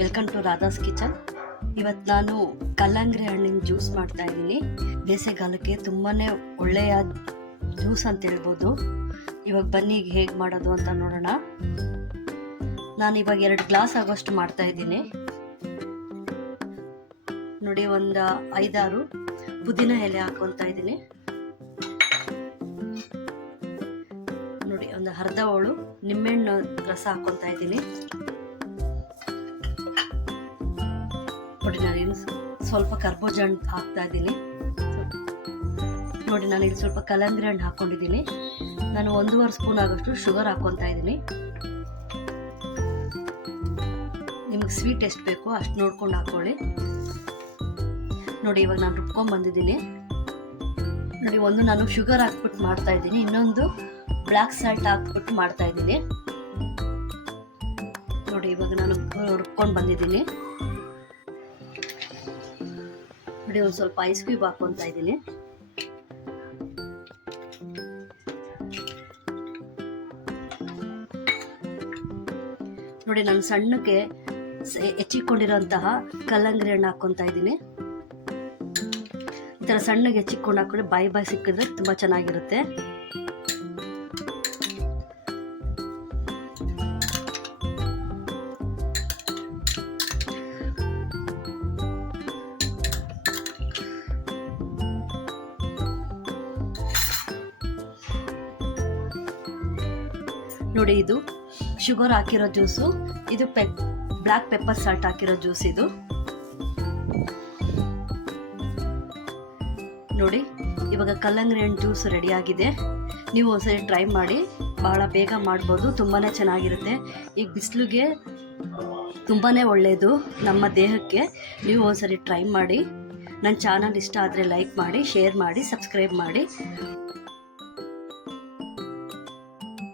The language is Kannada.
Welcome to Radha's kitchen. ಇವತ್ತು ನಾನು ಕಲ್ಲಂಗಡಿ ಹಣ್ಣಿನ ಜ್ಯೂಸ್ ಮಾಡ್ತಾ ಇದ್ದೀನಿ. ಬೇಸಿಗೆಗಾಲಕ್ಕೆ ತುಂಬಾ ಒಳ್ಳೆಯ ಜ್ಯೂಸ್ ಅಂತ ಹೇಳ್ಬೋದು. ಇವಾಗ ಬನ್ನಿ ಹೇಗೆ ಮಾಡೋದು ಅಂತ ನೋಡೋಣ. ನಾನು ಇವಾಗ 2 ಗ್ಲಾಸ್ ಆಗೋಷ್ಟು ಮಾಡ್ತಾ ಇದ್ದೀನಿ. ನೋಡಿ, ಒಂದು 5-6 ಪುದೀನ ಎಲೆ ಹಾಕೊತಾ ಇದ್ದೀನಿ. ನೋಡಿ, ಒಂದು ಅರ್ಧ ಹೋಳು ನಿಂಬೆಹಣ್ಣು ರಸ ಹಾಕೊತಾ ಇದ್ದೀನಿ. ನೋಡಿ, ನಾನಿನ್ನು ಸ್ವಲ್ಪ ಕರ್ಬೂಜ ಹಣ್ಣು ಹಾಕ್ತಾ ಇದ್ದೀನಿ. ನೋಡಿ, ನಾನು ಇಲ್ಲಿ ಸ್ವಲ್ಪ ಕಲ್ಲಂಗಡಿ ಹಣ್ಣು ಹಾಕ್ಕೊಂಡಿದ್ದೀನಿ. ನಾನು 1.5 ಸ್ಪೂನ್ ಆಗೋಷ್ಟು ಶುಗರ್ ಹಾಕ್ಕೊತಾ ಇದ್ದೀನಿ. ನಿಮಗೆ ಸ್ವೀಟ್ ಎಷ್ಟು ಬೇಕೋ ಅಷ್ಟು ನೋಡ್ಕೊಂಡು ಹಾಕ್ಕೊಳ್ಳಿ. ನೋಡಿ, ಇವಾಗ ನಾನು ರುಬ್ಕೊಂಡು ಬಂದಿದ್ದೀನಿ. ನೋಡಿ, ಒಂದು ನಾನು ಶುಗರ್ ಹಾಕ್ಬಿಟ್ಟು ಮಾಡ್ತಾ ಇದ್ದೀನಿ, ಇನ್ನೊಂದು ಬ್ಲ್ಯಾಕ್ ಸಾಲ್ಟ್ ಹಾಕ್ಬಿಟ್ಟು ಮಾಡ್ತಾ ಇದ್ದೀನಿ. ನೋಡಿ, ಇವಾಗ ನಾನು ರುಬ್ಕೊಂಡು ಬಂದಿದ್ದೀನಿ. ನೋಡಿ, ಒಂದು ಸ್ವಲ್ಪ ಐಸ್ ಕ್ಯೂಬ್ ಹಾಕ್ಕೊತಾ ಇದ್ದೀನಿ. ನೋಡಿ, ನಾನು ಸಣ್ಣಕ್ಕೆ ಹೆಚ್ಚಿಕೊಂಡಿರೋಂತಹ ಕಲ್ಲಂಗಡಿ ಹಣ್ಣು ಹಾಕ್ಕೊತಾ ಇದ್ದೀನಿ. ಈ ಥರ ಸಣ್ಣಗೆ ಹೆಚ್ಚಿಕೊಂಡು ಹಾಕೊಂಡ್ರೆ ಬಾಯಿ ಸಿಕ್ಕಿದ್ರೆ ತುಂಬ ಚೆನ್ನಾಗಿರುತ್ತೆ. ನೋಡಿ, ಇದು ಶುಗರ್ ಹಾಕಿರೋ ಜ್ಯೂಸು, ಇದು ಬ್ಲ್ಯಾಕ್ ಪೆಪ್ಪರ್ ಸಾಲ್ಟ್ ಹಾಕಿರೋ ಜ್ಯೂಸ್ ಇದು. ನೋಡಿ, ಇವಾಗ ಕಲ್ಲಂಗಡಿ ಹಣ್ಣು ಜ್ಯೂಸ್ ರೆಡಿ ಆಗಿದೆ. ನೀವು ಒಂದ್ಸರಿ ಟ್ರೈ ಮಾಡಿ, ಬಹಳ ಬೇಗ ಮಾಡ್ಬೋದು, ತುಂಬಾ ಚೆನ್ನಾಗಿರುತ್ತೆ. ಈಗ ಬಿಸಿಲಿಗೆ ತುಂಬಾ ಒಳ್ಳೆಯದು ನಮ್ಮ ದೇಹಕ್ಕೆ. ನೀವು ಒಂದ್ಸರಿ ಟ್ರೈ ಮಾಡಿ. ನನ್ನ ಚಾನಲ್ ಇಷ್ಟ ಆದರೆ ಲೈಕ್ ಮಾಡಿ, ಶೇರ್ ಮಾಡಿ, ಸಬ್ಸ್ಕ್ರೈಬ್ ಮಾಡಿ.